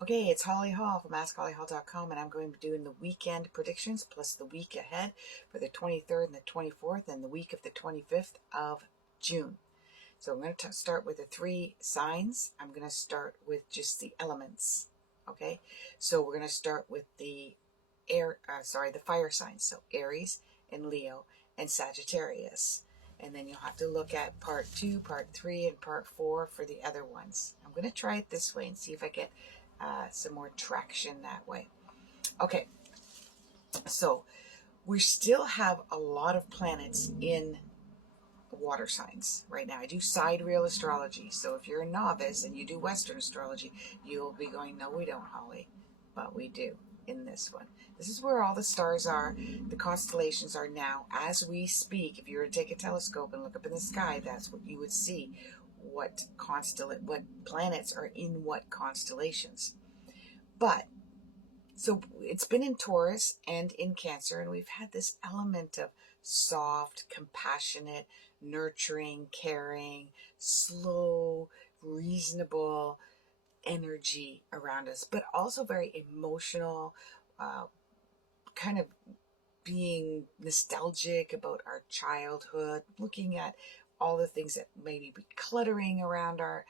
Okay, it's Holly Hall from AskHollyHall.com, and I'm going to be doing the weekend predictions plus the week ahead for the 23rd and the 24th and the week of the 25th of June. So I'm going to start with the three signs. I'm going to start with just the elements. Okay, so we're going to start with the the fire signs. So Aries and Leo and Sagittarius. And then you'll have to look at part 2, part 3, and part 4 for the other ones. I'm going to try it this way and see if I get some more traction that way. Okay, so we still have a lot of planets in water signs right now. I do sidereal astrology, so if you're a novice and you do Western astrology, you'll be going, no, we don't, Holly, but we do in this one. This is where all the stars are, the constellations are now as we speak. If you were to take a telescope and look up in the sky, that's what you would see. What planets are in what constellations. But so it's been in Taurus and in Cancer, and we've had this element of soft, compassionate, nurturing, caring, slow, reasonable energy around us, but also very emotional, uh, kind of being nostalgic about our childhood, looking at all the things that maybe be cluttering around our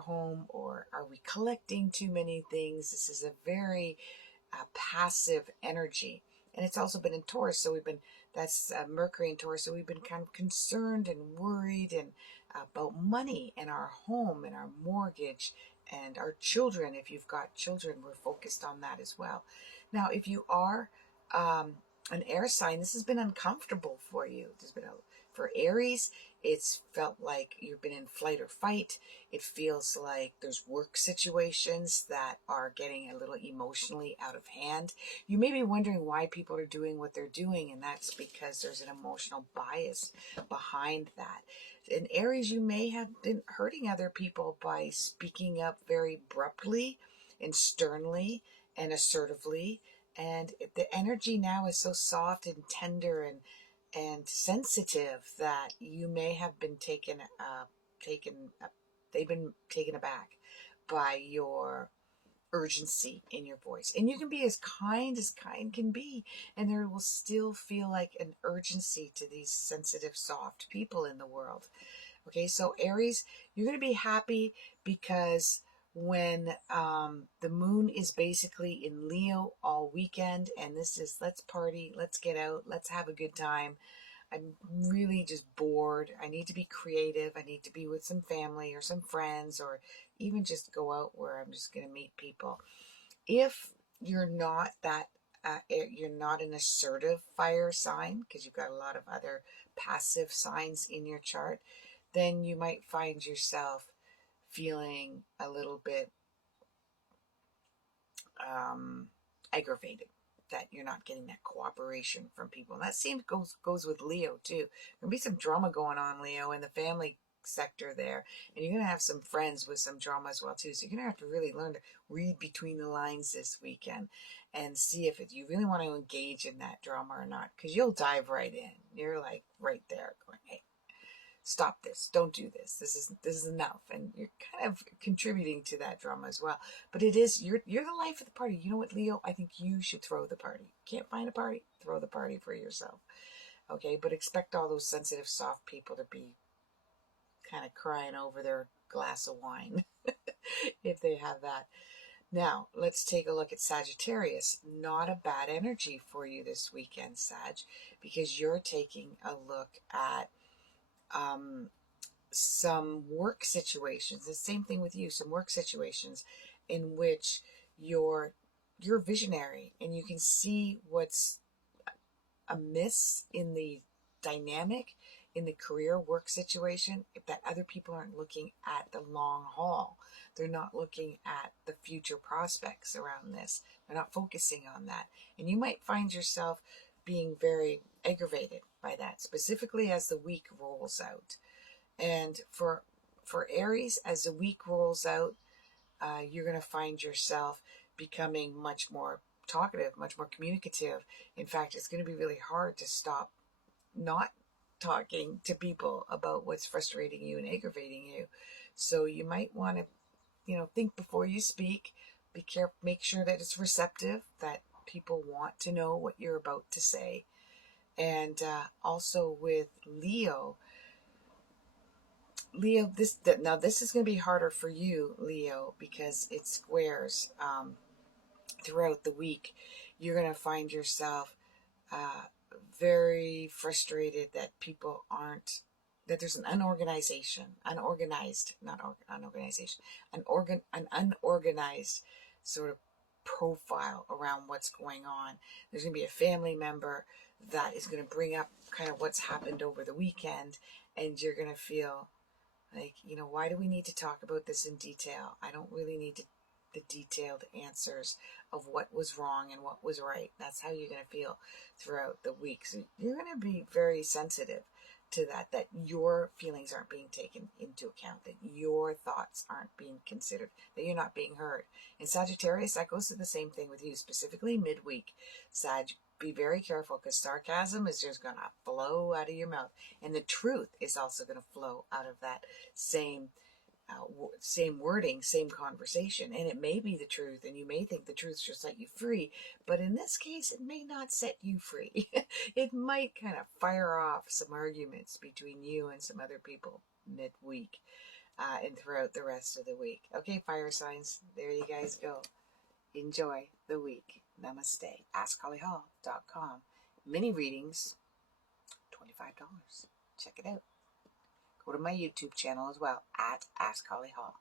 home, or are we collecting too many things? This is a very passive energy. And it's also been in Taurus, so that's Mercury in Taurus, so we've been kind of concerned and worried and about money and our home and our mortgage and our children. If you've got children, we're focused on that as well. Now, if you are an air sign, this has been uncomfortable for you. For Aries, it's felt like you've been in flight or fight. It feels like there's work situations that are getting a little emotionally out of hand. You may be wondering why people are doing what they're doing, and that's because there's an emotional bias behind that. In Aries, you may have been hurting other people by speaking up very abruptly and sternly and assertively. And the energy now is so soft and tender and sensitive that you may have been they've been taken aback by your urgency in your voice. And you can be as kind can be, and there will still feel like an urgency to these sensitive, soft people in the world. Okay, so Aries, you're going to be happy because when the moon is basically in Leo all weekend, and this is let's party, let's get out, let's have a good time. I'm really just bored. I need to be creative. I need to be with some family or some friends, or even just go out where I'm just going to meet people. If you're not you're not an assertive fire sign, because you've got a lot of other passive signs in your chart, then you might find yourself feeling a little bit aggravated that you're not getting that cooperation from people. And that seems goes with Leo too. There'll be some drama going on, Leo, in the family sector there, and you're going to have some friends with some drama as well too. So you're going to have to really learn to read between the lines this weekend and see if you really want to engage in that drama or not, because you'll dive right in. You're like right there going, hey, stop this, don't do this, this is enough, and you're kind of contributing to that drama as well. But it is, you're the life of the party. You know what, Leo, I think you should throw the party. Can't find a party, throw the party for yourself. Okay, but expect all those sensitive, soft people to be kind of crying over their glass of wine if they have that. Now, let's take a look at Sagittarius. Not a bad energy for you this weekend, Sag, because you're taking a look at some work situations. The same thing with you, some work situations in which you're visionary and you can see what's amiss in the dynamic in the career work situation, if that other people aren't looking at the long haul. They're not looking at the future prospects around this. They're not focusing on that. And you might find yourself being very aggravated by that, specifically as the week rolls out. And for Aries, as the week rolls out, you're going to find yourself becoming much more talkative, much more communicative. In fact, it's going to be really hard to stop not talking to people about what's frustrating you and aggravating you. So you might want to, think before you speak, Be careful, make sure that it's receptive, that people want to know what you're about to say. And also with Leo, now this is going to be harder for you, Leo, because it squares throughout the week. You're going to find yourself uh, very frustrated that people aren't, that there's an an unorganized sort of profile around what's going on. There's going to be a family member that is going to bring up kind of what's happened over the weekend, and you're going to feel like, why do we need to talk about this in detail? I don't really need the detailed answers of what was wrong and what was right. That's how you're going to feel throughout the week. So you're going to be very sensitive to that your feelings aren't being taken into account, that your thoughts aren't being considered, that you're not being heard. In Sagittarius, that goes to the same thing with you, specifically midweek. Sag, be very careful, because sarcasm is just going to flow out of your mouth. And the truth is also going to flow out of that same wording, same conversation. And it may be the truth, and you may think the truth should set you free, but in this case, it may not set you free. It might kind of fire off some arguments between you and some other people midweek and throughout the rest of the week. Okay, fire signs, there you guys go. Enjoy the week. Namaste. AskHollyHall.com. Mini readings, $25. Check it out. Go to my YouTube channel as well, at Ask Holly Hall.